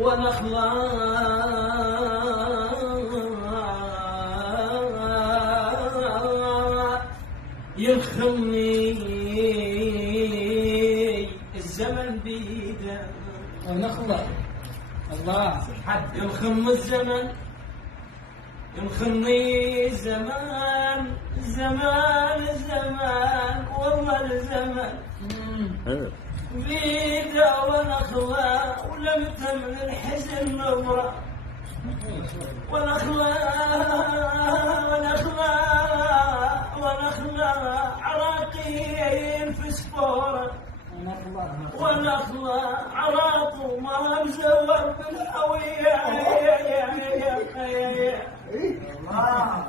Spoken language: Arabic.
ونخلا يخمني الزمن بيده ونخلة الله ينخم الزمن ينخمني زمان زمان زمان والله الزمن بيده ونخلا ولم تمن الحزن نظره ونخلا ونخلا ونخلا عراقيين في سفوره ونخلا عراق وما مزور بالهويه الله